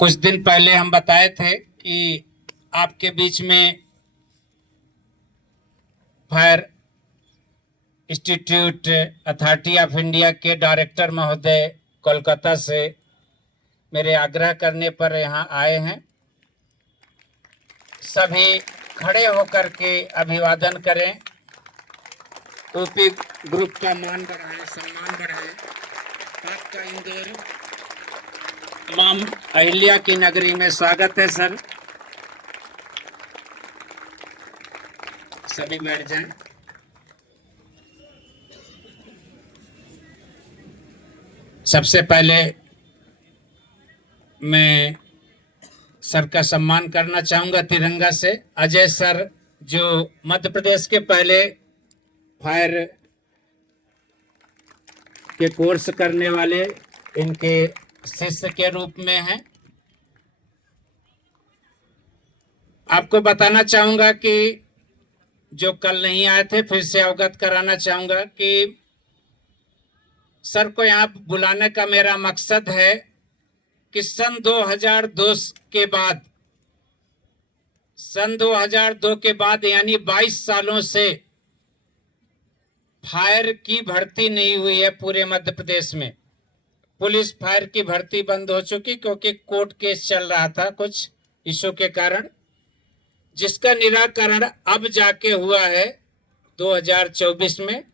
कुछ दिन पहले हम बताए थे कि आपके बीच में fire institute authority of India के डायरेक्टर महोदय कोलकाता से मेरे आग्रह करने पर यहाँ आए हैं। सभी खड़े होकर के अभिवादन करें। ओपी ग्रुप का मान बढ़ाएं, सम्मान बढ़ाएं। आपका इंदौर मां अहिल्या की नगरी में स्वागत है सर। सभी बैठ जाएं। सबसे पहले मैं सर का सम्मान करना चाहूंगा तिरंगा से। अजय सर जो मध्य प्रदेश के पहले फायर के कोर्स करने वाले, इनके शिष्य के रूप में हैं। आपको बताना चाहूंगा कि जो कल नहीं आए थे, फिर से अवगत कराना चाहूंगा कि सर को यहाँ बुलाने का मेरा मकसद है कि सन 2002 के बाद यानी 22 सालों से फायर की भर्ती नहीं हुई है पूरे मध्य प्रदेश में। पुलिस फायर की भर्ती बंद हो चुकी क्योंकि कोर्ट केस चल रहा था कुछ इशू के कारण, जिसका निराकरण अब जाके हुआ है 2024 में,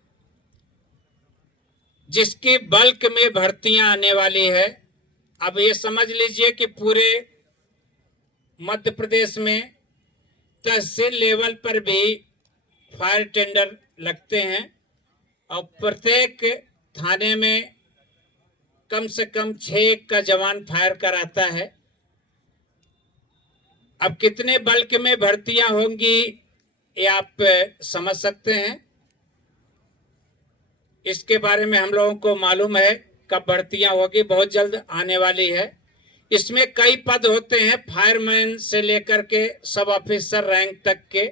जिसकी बल्क में भर्तियां आने वाली है। अब ये समझ लीजिए कि पूरे मध्य प्रदेश में तहसील लेवल पर भी फायर टेंडर लगते हैं और प्रत्येक थाने में कम से कम 6 का जवान फायर कराता है। अब कितने बल्क में भर्तियां होंगी ये आप समझ सकते हैं। इसके बारे में हम लोगों को मालूम है कब भर्तियां होगी, बहुत जल्द आने वाली है। इसमें कई पद होते हैं, फायरमैन से लेकर के सब ऑफिसर रैंक तक के।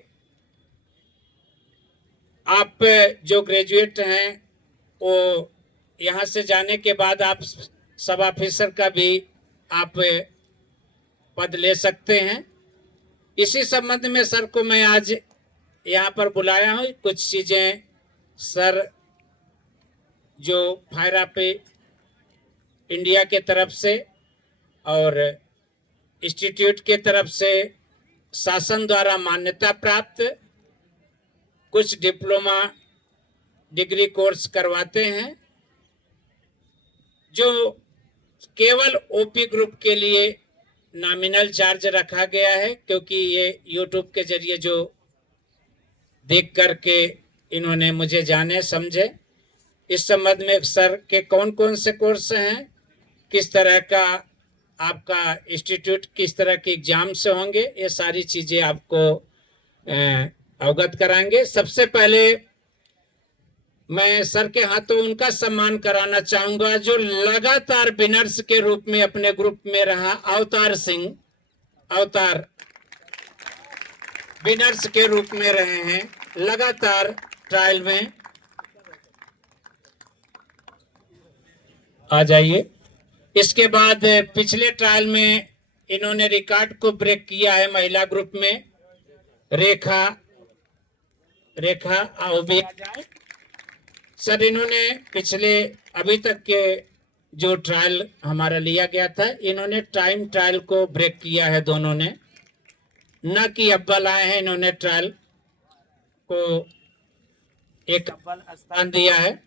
आप जो ग्रेजुएट हैं वो यहाँ से जाने के बाद आप सब ऑफिसर का भी आप पद ले सकते हैं। इसी संबंध में सर को मैं आज यहाँ पर बुलाया हूँ। कुछ चीज़ें सर जो फायर ऑफ इंडिया के तरफ से और इंस्टीट्यूट के तरफ से शासन द्वारा मान्यता प्राप्त कुछ डिप्लोमा डिग्री कोर्स करवाते हैं, जो केवल ओपी ग्रुप के लिए नॉमिनल चार्ज रखा गया है, क्योंकि ये यूट्यूब के जरिए जो देख करके इन्होंने मुझे जाने समझे। इस संबंध में सर के कौन कौन से कोर्स हैं, किस तरह का आपका इंस्टीट्यूट, किस तरह के एग्जाम से होंगे, ये सारी चीज़ें आपको अवगत कराएंगे। सबसे पहले मैं सर के हाथों उनका सम्मान कराना चाहूंगा जो लगातार विनर्स के रूप में अपने ग्रुप में रहा। अवतार सिंह, अवतार विनर्स के रूप में रहे हैं लगातार ट्रायल में। आ जाइए। इसके बाद पिछले ट्रायल में इन्होंने रिकॉर्ड को ब्रेक किया है महिला ग्रुप में। रेखा आओ भी आ जाए सर। इन्होंने पिछले अभी तक के जो ट्रायल हमारा लिया गया था, इन्होंने टाइम ट्रायल को ब्रेक किया है दोनों ने, न कि अव्वल आए हैं। इन्होंने ट्रायल को एक अव्वल स्थान दिया है।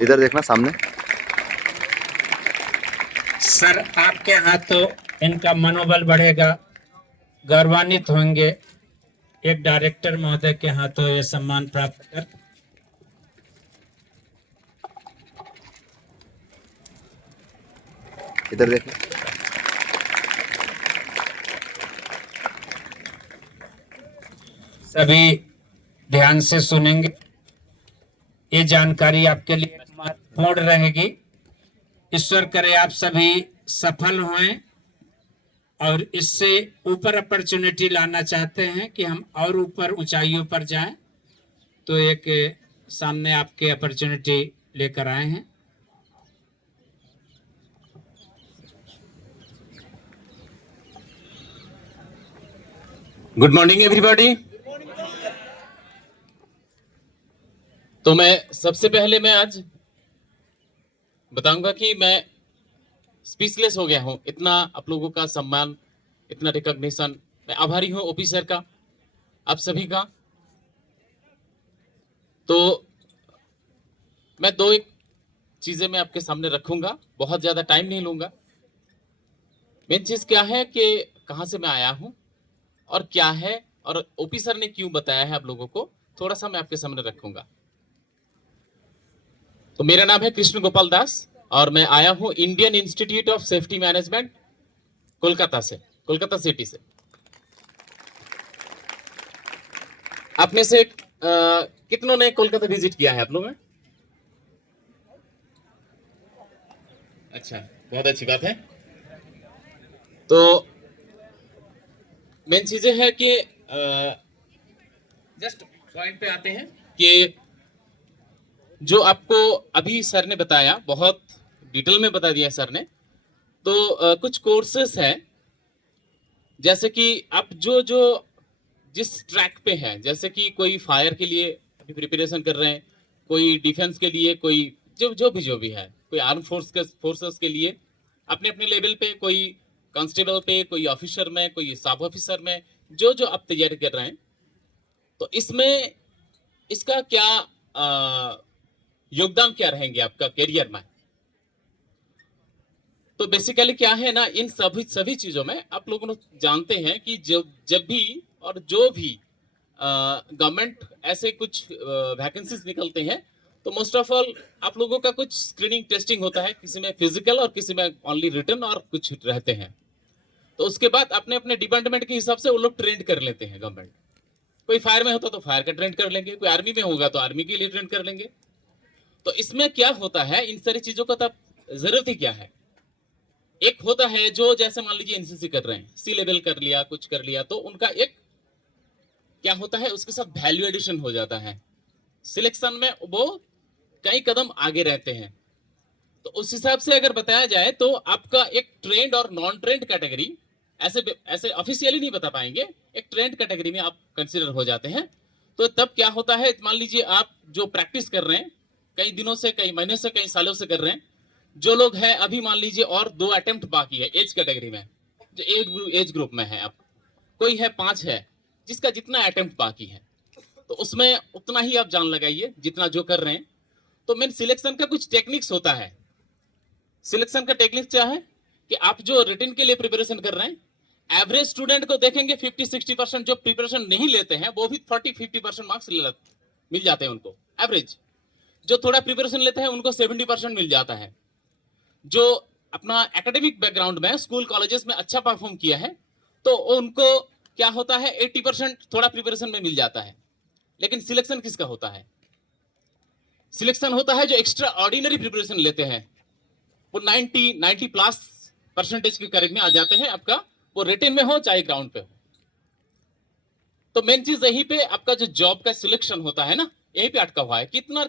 इधर देखना सामने। सर आपके हाथों इनका मनोबल बढ़ेगा, गौरवान्वित होंगे एक डायरेक्टर महोदय के हाथों ये सम्मान प्राप्त कर। इधर देखना। सभी ध्यान से सुनेंगे, ये जानकारी आपके लिए महत्वपूर्ण रहेगी। ईश्वर करे आप सभी सफल हों और इससे ऊपर अपॉर्चुनिटी लाना चाहते हैं कि हम और ऊपर ऊंचाइयों पर जाएं, तो एक सामने आपके अपॉर्चुनिटी लेकर आए हैं। Good morning everybody. तो मैं सबसे पहले मैं आज बताऊंगा कि मैं स्पीचलेस हो गया हूं। इतना आप लोगों का सम्मान, इतना रिकॉग्निशन, मैं आभारी हूं ओपी सर का, आप सभी का। तो मैं दो एक चीजें मैं आपके सामने रखूंगा, बहुत ज्यादा टाइम नहीं लूंगा। मेन चीज क्या है कि कहां से मैं आया हूं और क्या है, और ओपी सर ने क्यों बताया है आप लोगों को, थोड़ा सा मैं आपके सामने रखूंगा। तो मेरा नाम है कृष्ण गोपाल दास और मैं आया हूं Indian institute of safety management Kolkata से, कोलकाता सिटी से। आप में से कितनों ने कोलकाता विजिट किया है आप लोगों ने? अच्छा, बहुत अच्छी बात है। तो मेन चीजें है कि जस्ट पॉइंट पे आते हैं कि जो आपको अभी सर ने बताया, बहुत डिटेल में बता दिया सर ने। तो कुछ कोर्सेस हैं, जैसे कि आप जो जो जिस ट्रैक पे हैं, जैसे कि कोई फायर के लिए अभी प्रिपरेशन कर रहे हैं, कोई डिफेंस के लिए, कोई जो भी है, कोई आर्म फोर्सेस के लिए अपने अपने लेवल पे, कोई कांस्टेबल पे, कोई ऑफिसर में, कोई सब ऑफिसर में, जो जो आप तैयारी कर रहे हैं। तो इसमें इसका क्या योगदान क्या रहेंगे आपका करियर में? तो बेसिकली क्या है ना, इन सभी चीजों में आप लोग जानते हैं कि जब भी और जो भी गवर्नमेंट ऐसे कुछ वैकेंसीज निकलते हैं, तो मोस्ट ऑफ ऑल आप लोगों का कुछ स्क्रीनिंग टेस्टिंग होता है, किसी में फिजिकल और किसी में ओनली रिटन और कुछ रहते हैं। तो उसके बाद अपने अपने डिपार्टमेंट के हिसाब से वो लोग ट्रेंड कर लेते हैं। गवर्नमेंट कोई फायर में होता तो फायर का ट्रेंड कर लेंगे, कोई आर्मी में होगा तो आर्मी के लिए ट्रेंड कर लेंगे। तो इसमें क्या होता है, इन सारी चीजों का तब जरूरत ही क्या है? एक होता है जो जैसे मान लीजिए एनसीसी कर रहे हैं, सी लेवल कर लिया, कुछ कर लिया, तो उनका एक क्या होता है, उसके साथ वैल्यू एडिशन हो जाता है, सिलेक्शन में वो कई कदम आगे रहते हैं। तो उस हिसाब से अगर बताया जाए तो आपका एक ट्रेंड और नॉन ट्रेंड कैटेगरी, ऐसे ऐसे ऑफिशियली नहीं बता पाएंगे, एक ट्रेंड कैटेगरी में आप कंसीडर हो जाते हैं। तो तब क्या होता है, मान लीजिए आप जो प्रैक्टिस कर रहे हैं कई दिनों से, कई महीने से, कई सालों से कर रहे हैं, जो लोग हैं अभी मान लीजिए और 2 अटेम्प्ट बाकी है एज कैटेगरी में, जो एज ग्रुप में है, आप कोई है 5 है, जिसका जितना अटेम्प्ट बाकी है, तो उसमें उतना ही आप जान लगाइए जितना जो कर रहे हैं। तो मेन सिलेक्शन का कुछ टेक्निक्स होता है। सिलेक्शन का टेक्निक क्या है कि आप जो रिटन के लिए प्रिपरेशन कर रहे हैं, एवरेज स्टूडेंट को देखेंगे 50-60%, जो प्रिपरेशन नहीं लेते हैं वो भी 40-50% मार्क्स मिल जाते हैं उनको एवरेज। जो थोड़ा प्रिपरेशन लेते हैं उनको 70% मिल जाता है। जो अपना एकेडमिक बैकग्राउंड में स्कूल कॉलेजेस में अच्छा परफॉर्म किया है, तो उनको क्या होता है, 80% थोड़ा प्रिपरेशन में मिल जाता है। लेकिन सिलेक्शन किसका होता है? सिलेक्शन होता है जो एक्स्ट्रा ऑर्डिनरी प्रिपरेशन लेते हैं, वो 90 प्लस परसेंटेज के करीब में आ जाते हैं आपका, वो रिटन में हो चाहे ग्राउंड पे हो। तो मेन चीज यही पे आपका जो जॉब का सिलेक्शन होता है ना, यही पे अटका हुआ है। कितना,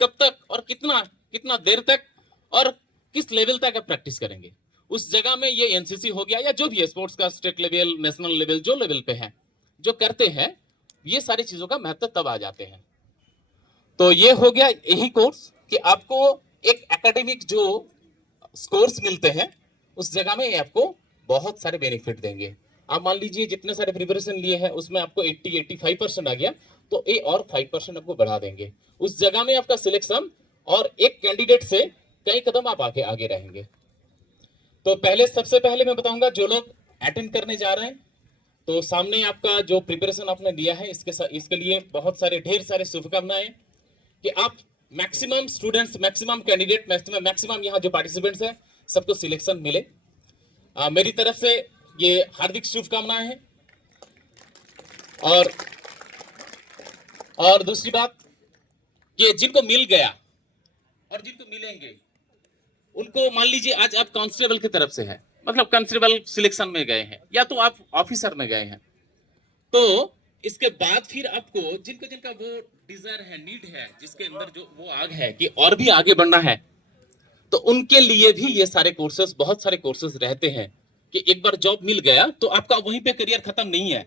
कब तक और कितना कितना देर तक और किस लेवल तक आप प्रैक्टिस करेंगे, उस जगह में ये एनसीसी हो गया या जो भी है स्पोर्ट्स का स्टेट लेवल, नेशनल लेवल, जो लेवल पे है, जो करते हैं, ये सारी चीजों का महत्व तब आ जाते हैं। तो ये हो गया यही कोर्स कि आपको एक एकेडमिक जो स्कोर्स मिलते हैं, उस जगह में आपको बहुत सारे बेनिफिट देंगे। आप मान लीजिए जितने सारे प्रिपरेशन लिए हैं उसमें आपको 80-85% आ गया, तो ये और 5% आपको बढ़ा देंगे। उस जगह में आपका सिलेक्शन और एक कैंडिडेट से कई कदम आप आगे आगे रहेंगे। तो पहले, सबसे पहले मैं बताऊंगा जो लोग अटेंड करने जा रहे हैं, तो सामने आपका जो प्रिपरेशन आपने दिया है, इसके लिए बहुत सारे, ढेर सारे शुभकामनाएं कि आप maximum students, maximum candidate, maximum यहाँ जो पार्टिसिपेंट्स हैं, सबको सिलेक्शन मिले। मेरी तरफ से ये हार्दिक शुभकामनाएं हैं। और दूसरी बात कि जिनको मिल गया और जिनको मिलेंगे, उनको मान लीजिए आज आप कांस्टेबल की तरफ से है, मतलब कंसिडरेबल सिलेक्शन में गए हैं या तो आप ऑफिसर में गए हैं, तो इसके बाद फिर आपको जिनका जिनका वो डिजायर है, नीड है, जिसके अंदर जो वो आग है कि और भी आगे बढ़ना है, तो उनके लिए भी ये सारे कोर्सेज, बहुत सारे कोर्सेज रहते हैं कि एक बार जॉब मिल गया तो आपका वहीं पे करियर खत्म नहीं है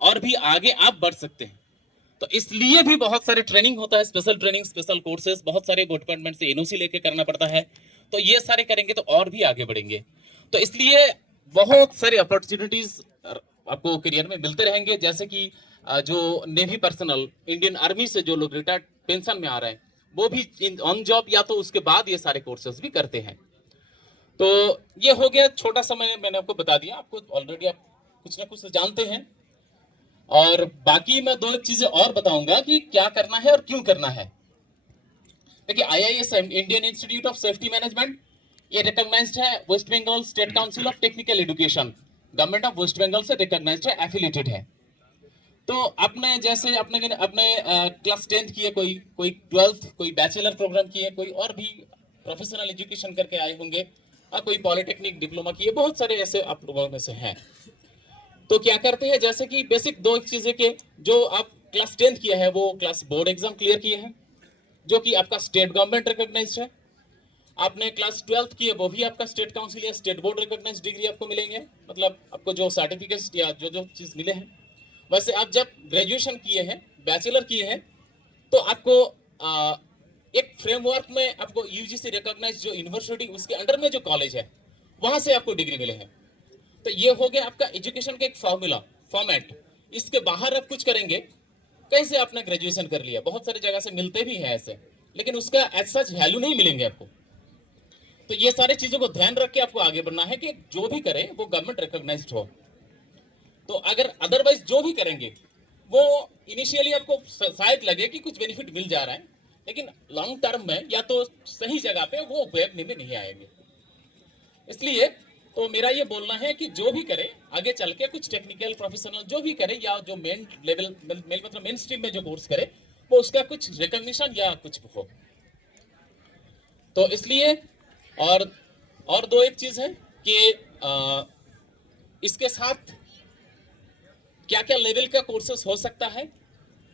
और भी आगे आप बढ़ सकते हैं। तो इसलिए भी बहुत सारे ट्रेनिंग होता है, स्पेशल ट्रेनिंग, स्पेशल कोर्सेज, बहुत सारे डिपार्टमेंट से एनओसी लेके करना पड़ता है। तो ये सारे करेंगे तो और भी आगे बढ़ेंगे। तो इसलिए बहुत सारे अपॉर्चुनिटीज आपको करियर में मिलते रहेंगे। जैसे कि जो नेवी पर्सनल, इंडियन आर्मी से जो लोग रिटायर्ड पेंशन में आ रहे हैं, वो भी ऑन जॉब या तो उसके बाद ये सारे कोर्सेज भी करते हैं। तो ये हो गया छोटा सा, मैंने आपको बता दिया, आपको ऑलरेडी आप कुछ ना कुछ जानते हैं। और बाकी मैं दो चीजें और बताऊंगा कि क्या करना है और क्यों करना है। देखिए, IISM, Indian institute of safety management, ये रिकॉग्नाइज्ड है West Bengal state council of technical education, government of West Bengal से रिकॉग्नाइज्ड है, एफिलिएटेड है। तो आपने जैसे अपने क्लास 10 किए, कोई 12th, कोई बैचलर प्रोग्राम किए, कोई और भी प्रोफेशनल एजुकेशन करके आए होंगे, और कोई पॉलिटेक्निक डिप्लोमा किए, बहुत सारे ऐसे आप लोगों में से हैं। तो क्या करते हैं, जैसे कि बेसिक दो चीजें के, जो आप क्लास 10 किए हैं वो क्लास बोर्ड एग्जाम क्लियर किए हैं, जो कि आपका स्टेट गवर्नमेंट रिकॉग्नाइज्ड है। आपने क्लास 12th किए, वो भी आपका स्टेट काउंसिल या स्टेट बोर्ड रिकॉग्नाइज्ड डिग्री आपको मिलेंगे, मतलब आपको जो सर्टिफिकेट या जो चीज मिले हैं। वैसे आप जब ग्रेजुएशन किए हैं, बैचलर किए हैं, तो आपको एक फ्रेमवर्क में आपको यूजीसी रिकॉग्नाइज्ड जो यूनिवर्सिटी, उसके अंडर में जो कॉलेज है, वहां से आपको डिग्री मिले हैं। तो ये हो गया आपका एजुकेशन का एक फॉर्मेट। इसके बाहर आप कुछ करेंगे, कैसे आपने ग्रेजुएशन कर लिया, बहुत सारी जगह से मिलते भी हैं ऐसे, लेकिन उसका एज सच वैल्यू नहीं मिलेंगे आपको। तो ये सारी चीजों को ध्यान रख के आपको आगे बढ़ना है कि जो भी करें वो गवर्नमेंट रिकॉग्नाइज्ड हो। तो अगर अदरवाइज जो भी करेंगे वो इनिशियली आपको शायद लगे कि कुछ बेनिफिट मिल जा रहा है, लेकिन लॉन्ग टर्म में या तो सही जगह पे वो बैठने में नहीं आएंगे। इसलिए तो मेरा ये बोलना है कि जो भी करे आगे चल के, कुछ टेक्निकल प्रोफेशनल जो भी करे, या जो मेन लेवल मतलब मेन स्ट्रीम में जो कोर्स करे, वो उसका कुछ रिकॉग्निशन या कुछ हो। तो इसलिए और दो एक चीज है कि इसके साथ क्या क्या लेवल का कोर्सेस हो सकता है।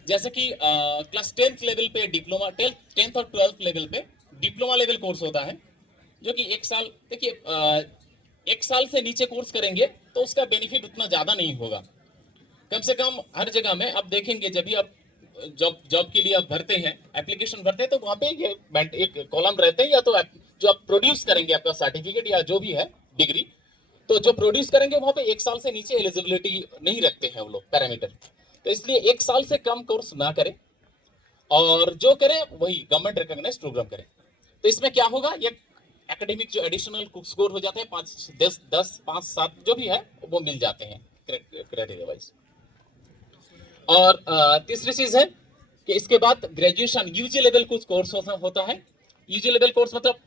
जैसे कि क्लास 10th लेवल पे डिप्लोमा, 10th और 12th लेवल पे डिप्लोमा लेवल कोर्स होता है, जो कि एक साल, देखिए एक साल से नीचे कोर्स करेंगे तो उसका बेनिफिट उतना ज्यादा नहीं होगा। कम से कम हर जगह में आप देखेंगे, जब भी आप जॉब के लिए आप भरते हैं, एप्लीकेशन भरते हैं, तो वहां पे ये एक कॉलम रहते हैं, या तो जो आप प्रोड्यूस करेंगे आपका सर्टिफिकेट या जो भी है डिग्री, तो जो प्रोड्यूस करेंगे वहां पे एक साल से नीचे एलिजिबिलिटी नहीं रखते हैं वो लोग पैरामीटर। तो इसलिए एक साल से कम कोर्स ना करें, और जो करें वही गवर्नमेंट रिकॉग्नाइज्ड प्रोग्राम करें। तो इसमें क्या होगा, ये एकेडमिक जो एडिशनल स्कोर हो जाते हैं 5, 10, 5, 7 जो भी है वो मिल जाते हैं क्राइटेरिया वाइज। और तीसरी चीज है कि इसके बाद ग्रेजुएशन यूजी लेवल कुछ कोर्स होता है। यूजी लेवल कोर्स मतलब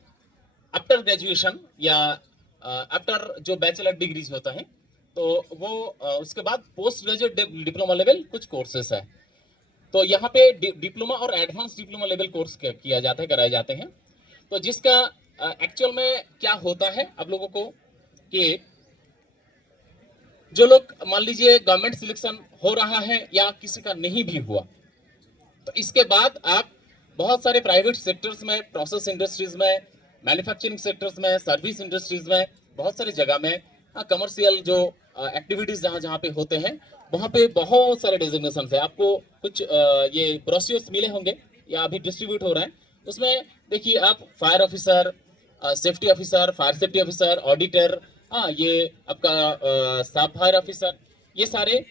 आफ्टर ग्रेजुएशन या आफ्टर जो बैचलर डिग्रीज होता है, तो वो उसके बाद पोस्ट ग्रेजुएट डिप्लोमा लेवल कुछ कोर्सेस है। तो यहाँ पे डिप्लोमा और एडवांस डिप्लोमा लेवल कोर्स किया जाता है, कराए जाते हैं। तो जिसका एक्चुअल में क्या होता है आप लोगों को, कि जो लोग मान लीजिए गवर्नमेंट सिलेक्शन हो रहा है या किसी का नहीं भी हुआ, तो इसके बाद आप बहुत सारे प्राइवेट सेक्टर्स में, प्रोसेस इंडस्ट्रीज में, मैन्युफैक्चरिंग सेक्टर्स में, सर्विस इंडस्ट्रीज में, बहुत सारी जगह में, कमर्शियल जो एक्टिविटीज जहाँ जहाँ पे होते हैं, वहाँ पे बहुत सारे डेजिग्नेशन है। आपको कुछ ये प्रोसीजर्स मिले होंगे या अभी डिस्ट्रीब्यूट हो रहे हैं। उसमें देखिए, आप fire officer, safety officer, fire safety officer, auditor, ये आपका सब फायर ऑफिसर, ये सारे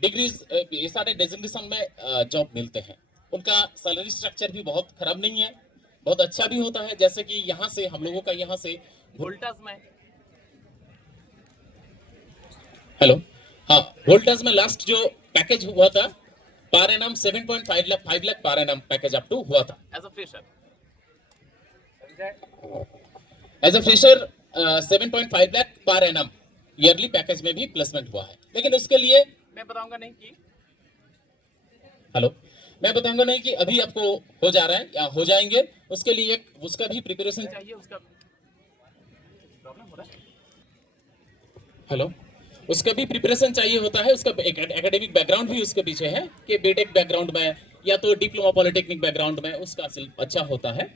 डिग्रीज, ये सारे डेजिग्नेशन में जॉब मिलते हैं। उनका सैलरी स्ट्रक्चर भी बहुत खराब नहीं है, बहुत अच्छा भी होता है। जैसे कि यहाँ से हम लोगों का, यहाँ से वोल्टास में, हेलो, हाँ, वोल्टास में लास्ट जो पैकेज हुआ था per annum 7.5 lakh, 5 lakh per annum package up to हुआ था as a fresher. As a fresher 7.5 lakh per annum yearly package में भी प्लेसमेंट हुआ है। लेकिन उसके लिए मैं बताऊंगा नहीं कि, हेलो, मैं बताऊंगा नहीं कि अभी आपको हो जा रहा है या हो जाएंगे। उसके लिए एक उसका भी प्रिपरेशन चाहिए, उसका प्रॉब्लम हो रहा है। हेलो, उसका भी प्रिपरेशन चाहिए होता है, उसका एक एकेडमिक बैकग्राउंड भी उसके पीछे है कि बीटेक बैकग्राउंड में या तो डिप्लोमा पॉलिटेक्निक बैकग्राउंड में उसका अच्छा होता है।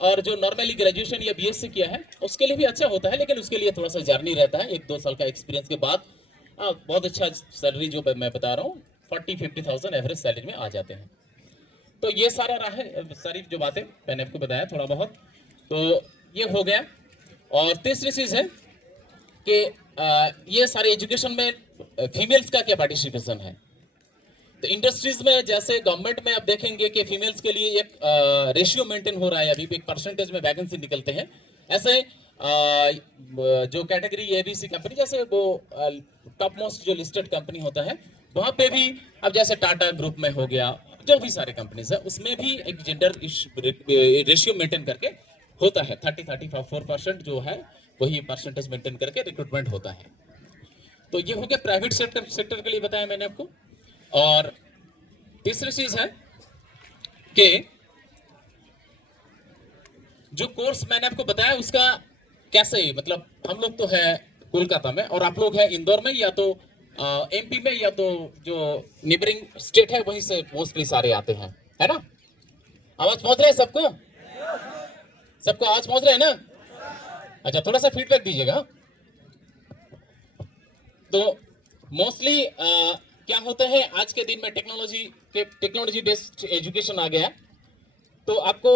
और जो नॉर्मली ग्रेजुएशन या बीएससी किया है उसके लिए भी अच्छा होता है, लेकिन उसके लिए थोड़ा सा जर्नी रहता है, 1-2 साल का एक्सपीरियंस के बाद बहुत अच्छा सैलरी जो मैं बता रहा हूँ 40-50,000 एवरेज सैलरी में आ जाते हैं। तो ये सारा रहा है, सारी जो बातें मैंने आपको बताया थोड़ा बहुत, तो ये हो गया। और तीसरी चीज़ है कि ये सारे एजुकेशन में फीमेल्स का क्या पार्टिसिपेशन है। तो इंडस्ट्रीज में जैसे गवर्नमेंट में आप देखेंगे कि फीमेल्स के लिए एक रेशियो मेंटेन हो रहा है, अभी भी एक परसेंटेज में वैकेंसी निकलते हैं। ऐसे जो कैटेगरी एबीसी कंपनी जैसे वो टॉप मोस्ट जो लिस्टेड कंपनी होता है वहाँ पे भी, अब जैसे टाटा ग्रुप में हो गया, जो भी सारे कंपनीज है उसमें भी एक जेंडर रेशियो मेंटेन करके होता है। 30-34% जो है वही परसेंटेज मेंटेन करके रिक्रूटमेंट होता है। तो ये हो गया प्राइवेट सेक्टर के लिए बताया मैंने आपको। और तीसरी चीज है कि जो कोर्स मैंने आपको बताया उसका कैसे, मतलब हम लोग तो है कोलकाता में और आप लोग है इंदौर में या तो एमपी में या तो जो नेबरिंग स्टेट है वहीं से मोस्टली सारे आते हैं, है ना। आवाज पहुंच रहा है सबको? सबको आवाज पहुंच रहा है ना? अच्छा, थोड़ा सा फीडबैक दीजिएगा। तो मोस्टली क्या होता है आज के दिन में टेक्नोलॉजी बेस्ड एजुकेशन आ गया है। तो आपको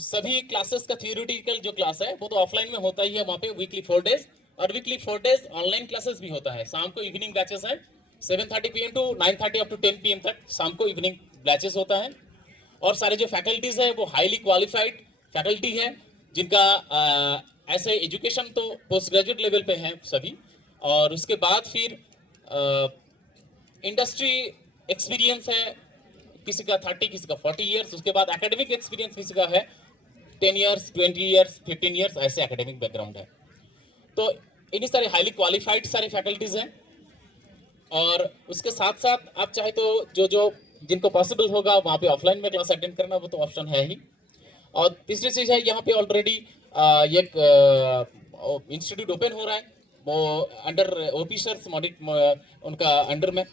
सभी क्लासेस का थियोरेटिकल जो क्लास है वो तो ऑफलाइन में होता ही है वहाँ पे वीकली 4 डेज, और वीकली 4 डेज ऑनलाइन क्लासेस भी होता है। शाम को इवनिंग बैचेस है 7:30 PM to 9:30 up to 10 PM तक शाम को इवनिंग बैचेस होता है। और सारे जो फैकल्टीज है वो हाईली क्वालिफाइड फैकल्टी है जिनका ऐसे एजुकेशन तो पोस्ट ग्रेजुएट लेवल पे है सभी। और उसके बाद फिर इंडस्ट्री एक्सपीरियंस है किसी का 30, किसी का 40 ईयर्स। उसके बाद एकेडमिक एक्सपीरियंस किसी का है 10 ईयर्स, 20 ईयर्स, 15 ईयर्स, ऐसे एकेडमिक बैकग्राउंड है। तो इन्हीं सारे हाईली क्वालिफाइड सारे फैकल्टीज हैं। और उसके साथ साथ आप चाहे तो जो जिनको पॉसिबल होगा वहाँ पे ऑफलाइन में क्लास अटेंड करना वो तो ऑप्शन है ही। और तीसरी चीज़ है यहाँ पे ऑलरेडी एक इंस्टीट्यूट ओपन हो रहा है वो अंडर ऑफिसर्स उनका अंडर में।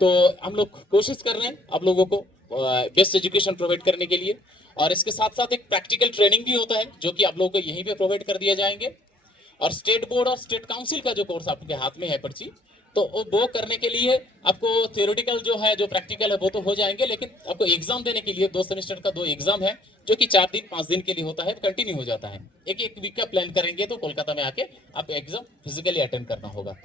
तो हम लोग कोशिश कर रहे हैं आप लोगों को बेस्ट एजुकेशन प्रोवाइड करने के लिए। और इसके साथ साथ एक प्रैक्टिकल ट्रेनिंग भी होता है जो कि आप लोगों को यहीं पे प्रोवाइड कर दिया जाएंगे। और स्टेट बोर्ड और स्टेट काउंसिल का जो कोर्स आपके हाथ में है पर्ची, तो वो करने के लिए आपको थियोरेटिकल जो है जो प्रैक्टिकल है वो तो हो जाएंगे, लेकिन आपको एग्जाम देने के लिए 2 सेमेस्टर का 2 एग्जाम है जो कि 4 दिन 5 दिन के लिए होता है, कंटिन्यू हो जाता है। एक वीक का प्लान करेंगे तो कोलकाता में आके आप एग्जाम फिजिकली अटेंड करना होगा।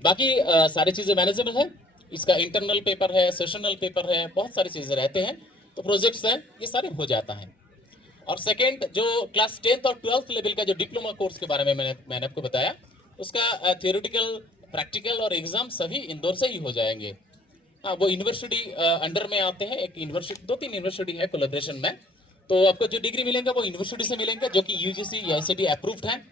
बाकी सारी चीज़ें मैनेजेबल है। इसका इंटरनल पेपर है, सेशनल पेपर है, बहुत सारी चीज़ें रहते हैं। तो प्रोजेक्ट्स हैं, ये सारे हो जाता है। और सेकेंड जो क्लास 10th और 12th लेवल का जो डिप्लोमा कोर्स के बारे में मैंने आपको बताया, उसका थियोरेटिकल, प्रैक्टिकल और एग्जाम सभी इंदौर से ही हो जाएंगे। हाँ, वो यूनिवर्सिटी अंडर में आते हैं। एक यूनिवर्सिटी, 2-3 यूनिवर्सिटी है कोलैबोरेशन में। तो आपको जो डिग्री मिलेंगे वो यूनिवर्सिटी से मिलेंगे जो कि यूजीसी या आईसीटी अप्रूव्ड है।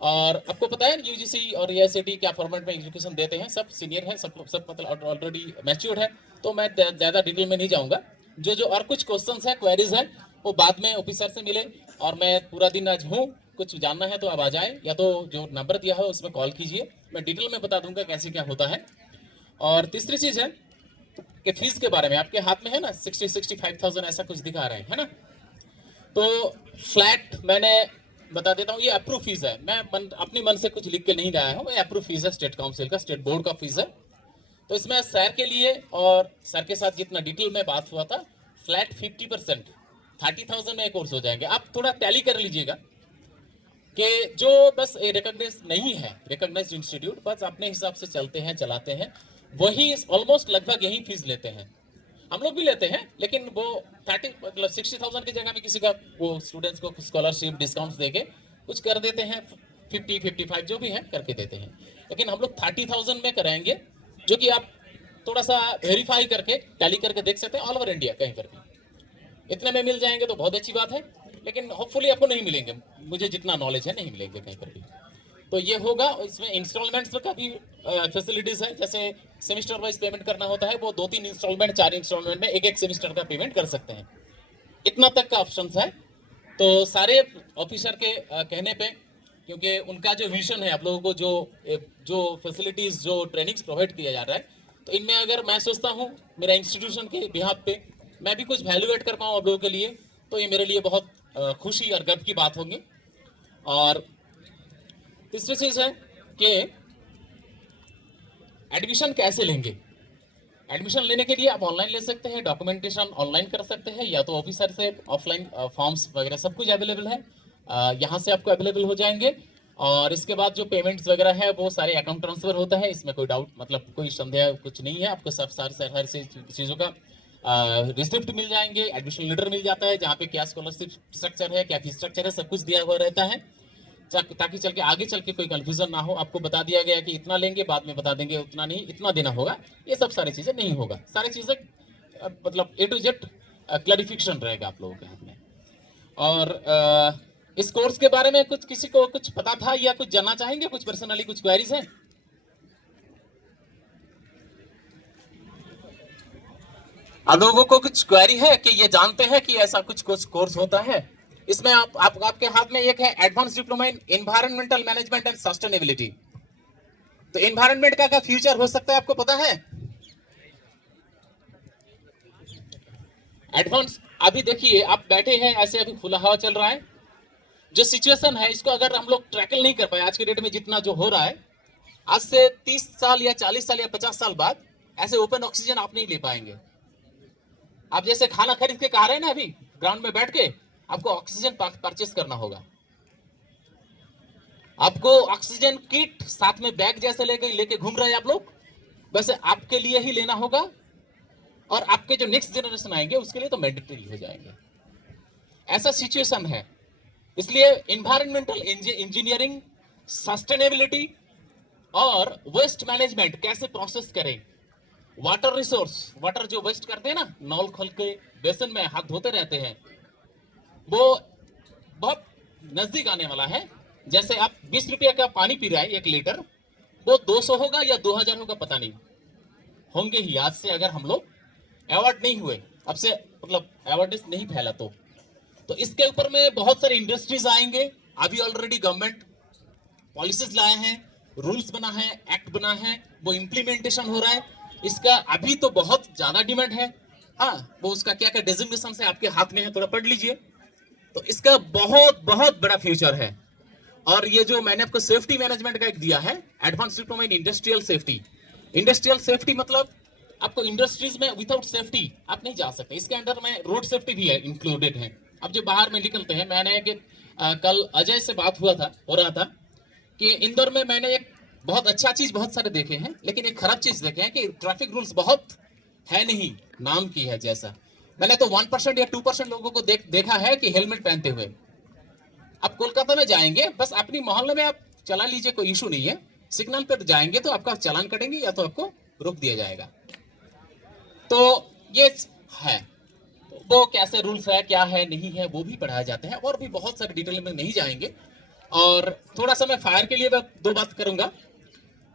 और आपको पता है यूजीसी और एआईसीटी क्या फॉर्मेट में एजुकेशन देते हैं, सब सीनियर है, सब मतलब ऑलरेडी मैच्योर्ड है। तो मैं ज़्यादा डिटेल में नहीं जाऊँगा। जो और कुछ क्वेश्चंस है, क्वेरीज है, वो बाद में ऑफिसर से मिले। और मैं पूरा दिन आज हूँ, कुछ जानना है तो आप आ जाए, या तो जो नंबर दिया है उसमें कॉल कीजिए, मैं डिटेल में बता दूंगा कैसे क्या होता है। और तीसरी चीज़ है कि फीस के बारे में आपके हाथ में है ना, 60-65,000 ऐसा कुछ दिखा रहे हैं ना। तो फ्लैट मैंने बता देता हूँ, ये अप्रूव फीस है। मैं अपने मन से कुछ लिख के नहीं लाया हूँ, ये अप्रूव फीस है स्टेट काउंसिल का, स्टेट बोर्ड का फीस है। तो इसमें सर के लिए और सर के साथ जितना डिटेल में बात हुआ था, फ्लैट 50% 30,000 में कोर्स हो जाएंगे। आप थोड़ा टैली कर लीजिएगा कि जो बस रिकॉग्नाइज नहीं है, रिकॉग्नाइज्ड इंस्टीट्यूट, बस अपने हिसाब से चलते हैं, चलाते हैं, वही ऑलमोस्ट लगभग यही फीस लेते हैं। हम लोग भी लेते हैं, लेकिन वो 30 मतलब 60,000 की जगह में किसी का वो स्टूडेंट्स को स्कॉलरशिप डिस्काउंट्स देके कुछ कर देते हैं, 50-55 जो भी है करके देते हैं। लेकिन हम लोग 30,000 में कराएंगे, जो कि आप थोड़ा सा वेरीफाई करके टैली करके देख सकते हैं, ऑल ओवर इंडिया कहीं पर भी इतने में मिल जाएंगे तो बहुत अच्छी बात है। लेकिन होपफुली आपको नहीं मिलेंगे, मुझे जितना नॉलेज है नहीं मिलेंगे कहीं पर भी। तो ये होगा। इसमें इंस्टॉलमेंट्स का भी फैसिलिटीज है, जैसे सेमेस्टर वाइज पेमेंट करना होता है, वो 2-3 इंस्टॉलमेंट, 4 इंस्टॉलमेंट में एक सेमेस्टर का पेमेंट कर सकते हैं, इतना तक का ऑप्शन है। तो सारे ऑफिसर के कहने पे क्योंकि उनका जो विजन है आप लोगों को जो फैसिलिटीज जो ट्रेनिंग्स प्रोवाइड किया जा रहा है, तो इनमें अगर मैं सोचता हूँ मेरा इंस्टीट्यूशन के बिहाफ पे मैं भी कुछ वैल्यू ऐड कर पाऊँ आप लोगों के लिए, तो ये मेरे लिए बहुत खुशी और गर्व की बात होगी। और तीसरी चीज है कि एडमिशन कैसे लेंगे। एडमिशन लेने के लिए आप ऑनलाइन ले सकते हैं, डॉक्यूमेंटेशन ऑनलाइन कर सकते हैं, या तो ऑफिसर से ऑफलाइन फॉर्म्स वगैरह सब कुछ अवेलेबल है, यहाँ से आपको अवेलेबल हो जाएंगे। और इसके बाद जो पेमेंट्स वगैरह है वो सारे अकाउंट ट्रांसफर होता है, इसमें कोई डाउट मतलब कोई संदेह कुछ नहीं है। आपको सब सारे हर चीज़ों का रिसिप्ट मिल जाएंगे, एडमिशन लेटर मिल जाता है जहाँ पे क्या स्कॉलरशिप स्ट्रक्चर है, क्या फीस स्ट्रक्चर है, सब कुछ दिया हुआ रहता है, ताकि चल के आगे चल के कोई कंफ्यूजन ना हो। आपको बता दिया गया कि इतना लेंगे, बाद में बता देंगे उतना नहीं, इतना देना होगा, ये सब सारी चीज़ें नहीं होगा। सारी चीज़ें मतलब A to Z क्लैरिफिकेशन रहेगा आप लोगों के हाथ में। और इस कोर्स के बारे में कुछ किसी को कुछ पता था या कुछ जानना चाहेंगे, कुछ पर्सनली कुछ क्वेरीज हैं? आप लोगों को कुछ क्वेरी है कि ये जानते हैं कि ऐसा कुछ कोर्स होता है? इसमें आपके हाथ में एक है advance diploma in environmental management and sustainability. तो एनवायरमेंट का फ्यूचर हो सकता है, आपको पता है? एडवांस अभी देखिए आप बैठे हैं ऐसे, अभी खुला हवा चल रहा है, जो सिचुएशन है इसको अगर हम लोग ट्रैकल नहीं कर पाए आज के डेट में, जितना जो हो रहा है, आज से 30 साल या 40 साल या 50 साल बाद ऐसे ओपन ऑक्सीजन आप नहीं ले पाएंगे। आप जैसे खाना खरीद के खा रहे हैं ना, अभी ग्राउंड में बैठ के आपको ऑक्सीजन परचेस करना होगा, आपको ऑक्सीजन किट साथ में बैग जैसे लेके घूम रहे हैं आप लोग, वैसे आपके लिए ही लेना होगा, और आपके जो नेक्स्ट जनरेशन आएंगे उसके लिए तो मैंडेटरी हो जाएंगे। ऐसा सिचुएशन है, इसलिए एनवायरमेंटल इंजीनियरिंग, सस्टेनेबिलिटी और वेस्ट मैनेजमेंट कैसे प्रोसेस करें, वाटर रिसोर्स, वाटर जो वेस्ट करते हैं ना, नल खोल के बेसिन में हाथ धोते रहते हैं, वो बहुत नजदीक आने वाला है। जैसे आप 20 रुपये का पानी पी रहे हैं 1 लीटर, वो 200 होगा या 2000 होगा पता नहीं, होंगे ही आज से, अगर हम लोग अवॉर्ड नहीं हुए, अब से मतलब अवेयरनेस नहीं फैला तो इसके ऊपर में बहुत सारे इंडस्ट्रीज आएंगे। अभी ऑलरेडी गवर्नमेंट पॉलिसीज लाए हैं, रूल्स बना है, एक्ट बना है, वो इम्प्लीमेंटेशन हो रहा है। इसका अभी तो बहुत ज्यादा डिमांड है। हाँ, वो उसका क्या क्या डेजिग्नेशन है आपके हाथ में है, थोड़ा पढ़ लीजिए। तो इसका बहुत बहुत बड़ा फ्यूचर है। और ये जो मैंने आपको सेफ्टी मैनेजमेंट का एक दिया है, advance diploma in industrial safety. Industrial safety मतलब आपको इंडस्ट्रीज में विदाउट सेफ्टी आप नहीं जा सकते। इसके अंदर में रोड सेफ्टी भी है, इंक्लूडेड है। अब जो बाहर में निकलते हैं, मैंने कल अजय से बात हो रहा था कि इंदौर में मैंने एक बहुत अच्छा चीज बहुत सारे देखे हैं, लेकिन एक खराब चीज देखे हैं कि ट्रैफिक रूल्स बहुत है नहीं, नाम की है जैसा। मैंने तो 1% या 2% लोगों को देखा है कि हेलमेट पहनते हुए। अब कोलकाता में जाएंगे, बस अपनी मोहल्ले में आप चला लीजिए, कोई इशू नहीं है। सिग्नल पर जाएंगे तो आपका चालान कटेंगे या तो आपको रोक दिया जाएगा। तो ये है, वो कैसे रूल्स है, क्या है, नहीं है, वो भी पढ़ाया जाता है, और भी बहुत सारे डिटेल में नहीं जाएंगे। और थोड़ा सा मैं फायर के लिए 2 बात करूंगा।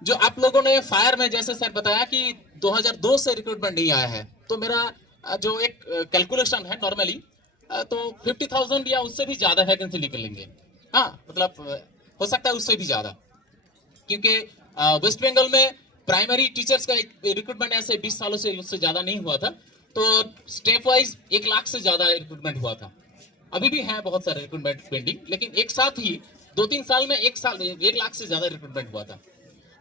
जो आप लोगों ने फायर में जैसे सर बताया कि 2002 से रिक्रूटमेंट नहीं आया है, तो मेरा जो एक कैलकुलेशन है नॉर्मली, तो 50,000 या उससे भी ज्यादा वैकेंसी निकलेंगे। हाँ, मतलब हो सकता है उससे भी ज्यादा, क्योंकि वेस्ट बंगाल में प्राइमरी टीचर्स का रिक्रूटमेंट ऐसे 20 सालों से उससे ज्यादा नहीं हुआ था। तो स्टेप वाइज 1 लाख से ज्यादा रिक्रूटमेंट हुआ था। अभी भी है बहुत सारे रिक्रूटमेंट पेंडिंग, लेकिन एक साथ ही 2-3 साल में 1 लाख से ज्यादा रिक्रूटमेंट हुआ था।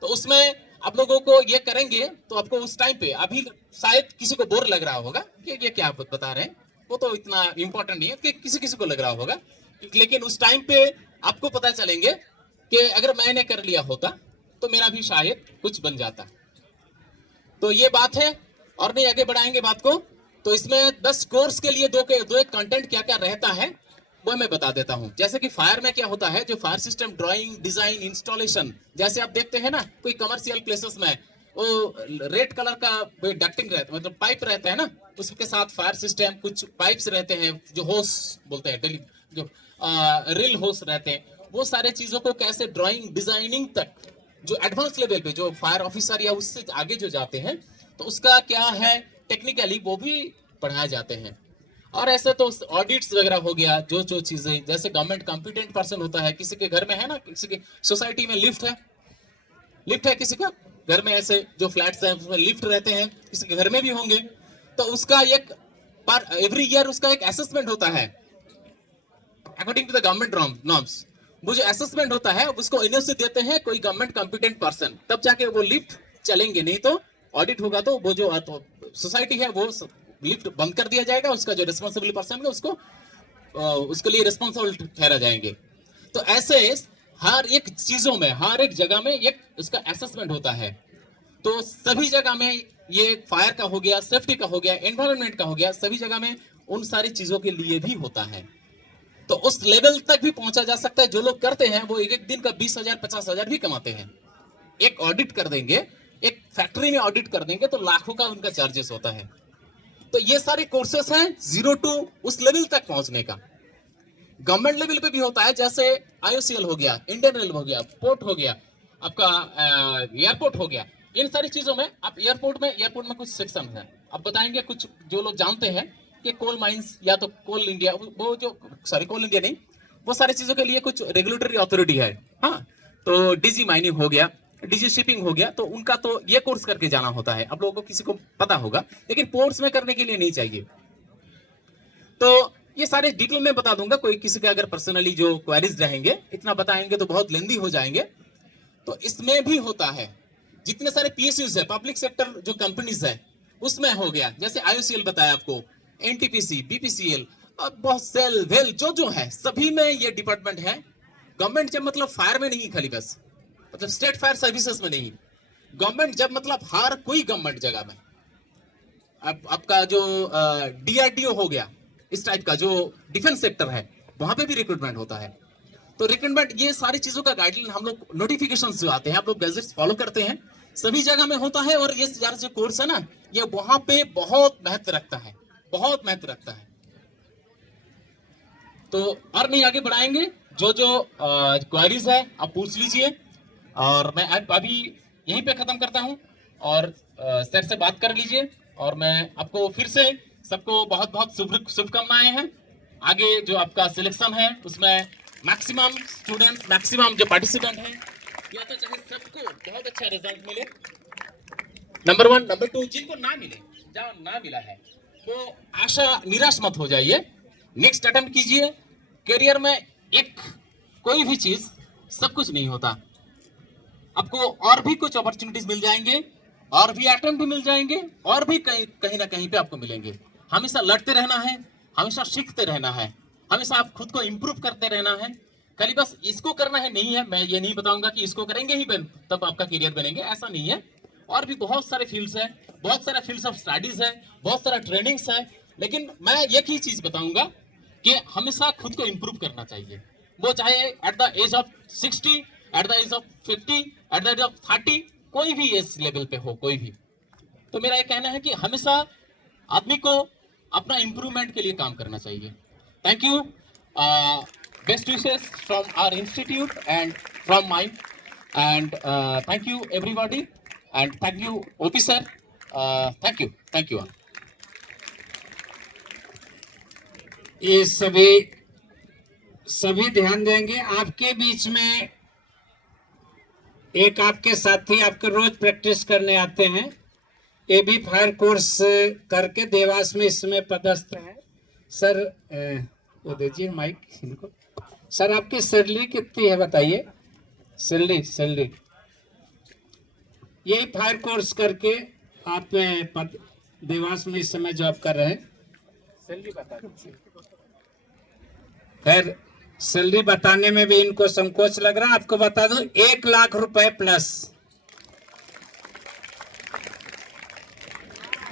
तो उसमें आप लोगों को ये करेंगे तो आपको उस टाइम पे, अभी शायद किसी को बोर लग रहा होगा कि ये क्या बता रहे हैं, वो तो इतना इंपॉर्टेंट नहीं है कि किसी को लग रहा होगा, लेकिन उस टाइम पे आपको पता चलेंगे कि अगर मैंने कर लिया होता तो मेरा भी शायद कुछ बन जाता। तो ये बात है, और नहीं आगे बढ़ाएंगे बात को। तो इसमें 10 कोर्स के लिए दो एक कंटेंट क्या क्या रहता है वो मैं बता देता हूं। जैसे कि फायर में क्या होता है, जो fire system drawing, design, installation, जैसे आप देखते हैं ना कोई कमर्शियल प्लेसेस में, वो रेड कलर का डक्टिंग रहता है, मतलब पाइप रहता है ना, उसके साथ फायर सिस्टम, कुछ पाइप्स रहते हैं जो होस बोलते हैं, जो रिल होस रहते हैं, वो सारे चीजों को कैसे ड्राइंग, डिजाइनिंग तक, जो एडवांस लेवल पे जो फायर ऑफिसर या उससे आगे जो जाते हैं, तो उसका क्या है टेक्निकली वो भी पढ़ाए जाते हैं। और ऐसे तो ऑडिट्स वगैरह हो गया, जो चीजें जैसे गवर्नमेंट कॉम्पिटेंट पर्सन होता है, किसी के घर में है ना, किसी की सोसाइटी में लिफ्ट है किसी का घर में, ऐसे जो फ्लैट्स हैं उसमें लिफ्ट रहते हैं, किसी के घर में भी होंगे, तो उसका एक पर एवरी ईयर उसका एक असेसमेंट होता है according to the government norms. वो जो असेसमेंट होता है उसको इन्हें देते हैं कोई गवर्नमेंट कॉम्पिटेंट पर्सन, तब जाके वो लिफ्ट चलेंगे, नहीं तो ऑडिट होगा तो वो जो सोसाइटी है वो लिफ्ट बंद कर दिया जाएगा, उसका जो रिस्पॉन्सिबल पर्सन है उसको उसके लिए रिस्पॉन्सिबल ठहरा जाएंगे। तो ऐसे हर एक चीजों में, हर एक जगह में एक उसका असेसमेंट होता है। तो सभी जगह में ये फायर का हो गया, सेफ्टी का हो गया, एनवायरनमेंट का हो गया, सभी जगह में उन सारी चीजों के लिए भी होता है। तो उस लेवल तक भी पहुंचा जा सकता है। जो लोग करते हैं वो एक एक दिन का 20,000 50,000 भी कमाते हैं। एक ऑडिट कर देंगे, एक फैक्ट्री में ऑडिट कर देंगे तो लाखों का उनका चार्जेस होता है। तो ये सारे कोर्सेस हैं 0 टू उस लेवल तक पहुंचने का। गवर्नमेंट लेवल पे भी होता है, जैसे IOCL हो गया, इंडियन रेल हो गया, पोर्ट हो गया, आपका एयरपोर्ट हो गया। इन सारी चीजों में आप एयरपोर्ट में कुछ सेक्शन है, आप बताएंगे कुछ जो लोग जानते हैं कि कोल माइंस या तो कोल इंडिया, वो जो कोल इंडिया नहीं, वो सारी चीजों के लिए कुछ रेगुलेटरी अथॉरिटी है। हाँ, तो डीजी माइनिंग हो गया, डीजी शिपिंग हो गया, तो उनका तो ये कोर्स करके जाना होता है। आप लोगों को किसी को पता होगा, लेकिन पोर्ट्स में करने के लिए नहीं चाहिए। तो ये सारे डिटेल में बता दूंगा, कोई किसी का अगर पर्सनली जो क्वेरीज रहेंगे, इतना बताएंगे तो बहुत लेंदी हो जाएंगे। तो इसमें भी होता है, जितने सारे PSUs है, पब्लिक सेक्टर जो कंपनीज है, उसमें हो गया, जैसे IOCL बताया आपको, NTPC, BPCL और बहुत सेल वेल जो है, सभी में ये डिपार्टमेंट है। गवर्नमेंट जब मतलब फायर में नहीं, खाली बस मतलब स्टेट फायर सर्विसेज में नहीं, गवर्नमेंट जब मतलब हर कोई गवर्नमेंट जगह में, अब आपका जो DRDO हो गया, इस टाइप का जो डिफेंस सेक्टर है, वहां पे भी रिक्रूटमेंट होता है। तो रिक्रूटमेंट, ये सारी चीजों का गाइडलाइन हम लोग, नोटिफिकेशंस जो आते हैं, आप लोग गैजेट्स फॉलो करते हैं, सभी जगह में होता है। और ये यार जो कोर्स है ना, ये वहां पे बहुत महत्व रखता है, बहुत महत्व रखता है। तो और नहीं, आगे बढ़ाएंगे, जो क्वेरीज है आप पूछ लीजिए, और मैं अभी यहीं पे खत्म करता हूं, और सर से बात कर लीजिए। और मैं आपको फिर से सबको बहुत बहुत शुभकामनाएं हैं। आगे जो आपका सिलेक्शन है उसमें मैक्सिमम स्टूडेंट्स, मैक्सिमम जो पार्टिसिपेंट हैं, या तो चाहे सबको बहुत अच्छा रिजल्ट मिले, नंबर 1, नंबर 2, जिनको ना मिले, जहाँ ना मिला है, वो आशा निराश मत हो जाइए, नेक्स्ट अटेम्प्ट कीजिए। करियर में एक कोई भी चीज सब कुछ नहीं होता, आपको और भी कुछ अपॉर्चुनिटीज मिल जाएंगे, और भी अटेम्प्ट मिल जाएंगे, और भी कहीं ना कहीं पे आपको मिलेंगे। हमेशा लड़ते रहना है, हमेशा सीखते रहना है, हमेशा आप खुद को इंप्रूव करते रहना है। खाली बस इसको करना है नहीं है, मैं ये नहीं बताऊंगा कि इसको करेंगे ही तब आपका करियर बनेंगे, ऐसा नहीं है। और भी बहुत सारे फील्ड्स है, बहुत सारे फील्ड्स ऑफ स्टडीज है, बहुत सारा ट्रेनिंग्स है। लेकिन मैं एक ही चीज बताऊंगा कि हमेशा खुद को इंप्रूव करना चाहिए, वो चाहे at the age of 60, at the age of 50, at the age of 30, कोई भी एज लेवल पे हो, कोई भी। तो मेरा ये कहना है कि हमेशा आदमी को अपना इंप्रूवमेंट के लिए काम करना चाहिए। Thank you, best wishes from our institute and from mine, and thank you everybody, and thank you OP sir, thank you. ये सभी ध्यान देंगे। आपके बीच में एक आपके साथी आपके रोज प्रैक्टिस करने आते हैं, ये भी फायर कोर्स करके देवास में इसमें पदस्थ है। सर वो दीजिए माइक इनको। सर आपकी सैलरी कितनी है बताइए? सैलरी यही फायर कोर्स करके आप देवास में इस समय जॉब कर रहे हैं। सैलरी बता दीजिए। खैर, सैलरी बताने में भी इनको संकोच लग रहा है। आपको बता दूं 1 लाख रुपए प्लस।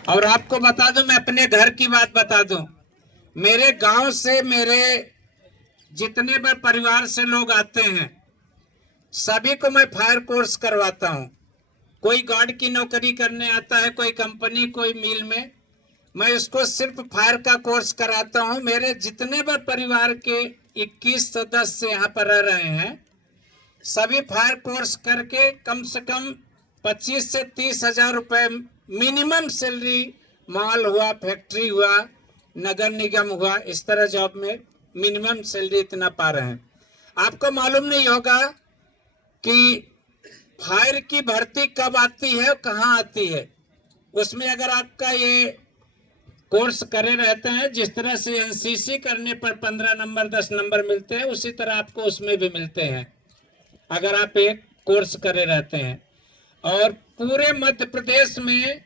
और आपको बता दूं, मैं अपने घर की बात बता दूं, मेरे गांव से मेरे जितने भी परिवार से लोग आते हैं, सभी को मैं फायर कोर्स करवाता हूं। कोई गार्ड की नौकरी करने आता है, कोई कंपनी, कोई मिल में, मैं उसको सिर्फ फायर का कोर्स कराता हूं। मेरे जितने भी परिवार के 21 सदस्य यहाँ पर रह रहे हैं, सभी फायर कोर्स करके कम से कम 25 से 30 हजार रुपए मिनिमम सैलरी, मॉल हुआ, फैक्ट्री हुआ, नगर निगम हुआ, इस तरह जॉब में मिनिमम सैलरी इतना पा रहे हैं। आपको मालूम नहीं होगा कि फायर की भर्ती कब आती है और कहाँ आती है। उसमें अगर आपका ये कोर्स करे रहते हैं, जिस तरह से एनसीसी करने पर 15 नंबर 10 नंबर मिलते हैं, उसी तरह आपको उसमें भी मिलते हैं अगर आप एक कोर्स करे रहते हैं। और पूरे मध्य प्रदेश में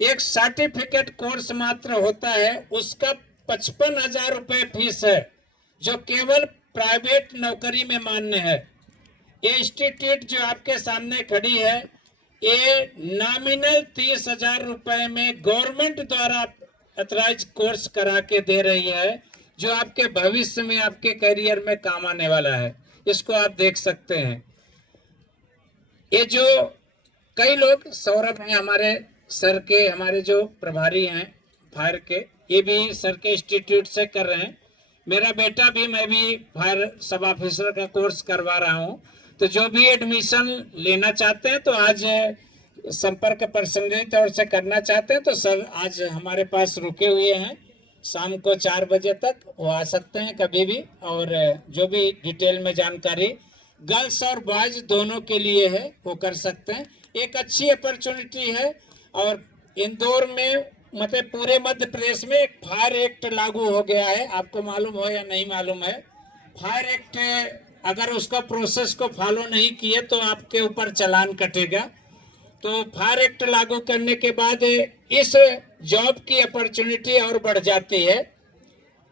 एक सर्टिफिकेट कोर्स मात्र होता है, उसका 55,000 रुपये फीस है, जो केवल प्राइवेट नौकरी में मान्य है। ये इंस्टीट्यूट जो आपके सामने खड़ी है, ये नॉमिनल 30,000 रुपये में गवर्नमेंट द्वारा अथराइज कोर्स करा के दे रही है, जो आपके भविष्य में आपके करियर में काम आने वाला है। इसको आप देख सकते हैं। ये जो कई लोग, सौरभ हैं हमारे सर के, हमारे जो प्रभारी हैं फायर के, ये भी सर के इंस्टीट्यूट से कर रहे हैं। मेरा बेटा भी, मैं भी फायर सब ऑफिसर का कोर्स करवा रहा हूँ। तो जो भी एडमिशन लेना चाहते हैं तो आज संपर्क पर्सनली तौर से करना चाहते हैं तो सर आज हमारे पास रुके हुए हैं, शाम को 4 बजे तक वो आ सकते हैं कभी भी। और जो भी डिटेल में जानकारी गर्ल्स और बॉयज दोनों के लिए है, वो कर सकते हैं। एक अच्छी अपॉर्चुनिटी है। और इंदौर में मतलब पूरे मध्य प्रदेश में एक फायर एक्ट लागू हो गया है, आपको मालूम हो या नहीं मालूम है। फायर एक्ट अगर उसका प्रोसेस को फॉलो नहीं किए तो आपके ऊपर चालान कटेगा। तो फायर एक्ट लागू करने के बाद इस जॉब की अपॉर्चुनिटी और बढ़ जाती है।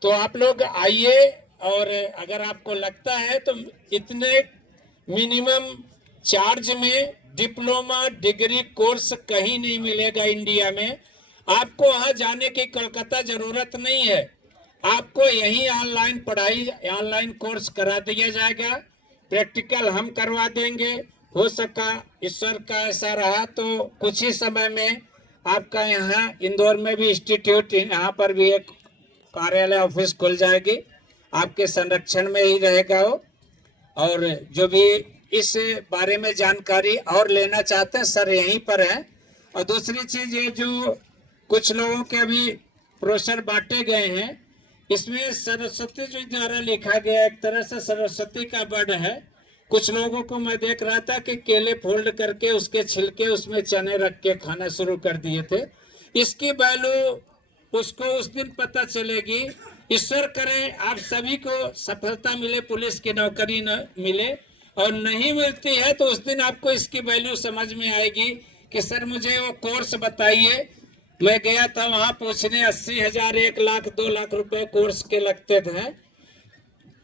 तो आप लोग आइए, और अगर आपको लगता है तो इतने मिनिमम चार्ज में डिप्लोमा डिग्री कोर्स कहीं नहीं मिलेगा इंडिया में। आपको वहाँ जाने की कोलकाता जरूरत नहीं है, आपको यही ऑनलाइन पढ़ाई, ऑनलाइन कोर्स करा दिया जाएगा। प्रैक्टिकल हम करवा देंगे। हो सका ईश्वर का ऐसा रहा तो कुछ ही समय में आपका यहाँ इंदौर में भी इंस्टीट्यूट, यहाँ पर भी एक कार्यालय ऑफिस खुल जाएगी, आपके संरक्षण में ही रहेगा वो। और जो भी इस बारे में जानकारी और लेना चाहते हैं सर यहीं पर है। और दूसरी चीज ये जो कुछ लोगों के अभी ब्रोशर बांटे गए हैं, इसमें सरस्वती जी द्वारा लिखा गया, एक तरह से सरस्वती का वर्ड है। कुछ लोगों को मैं देख रहा था कि केले फोल्ड करके उसके छिलके उसमें चने रख के खाना शुरू कर दिए थे। इसकी वैल्यू उसको उस दिन पता चलेगी। ईश्वर करें आप सभी को सफलता मिले, पुलिस की नौकरी न मिले, और नहीं मिलती है तो उस दिन आपको इसकी वैल्यू समझ में आएगी कि सर मुझे वो कोर्स बताइए। मैं गया था वहां पूछने, 80,000 1 लाख 2 लाख रुपए कोर्स के लगते थे,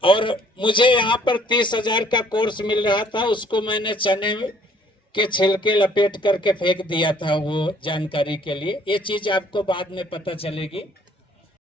और मुझे यहाँ पर 30,000 का कोर्स मिल रहा था। उसको मैंने चने के छिलके लपेट करके फेंक दिया था वो जानकारी के लिए। ये चीज आपको बाद में पता चलेगी।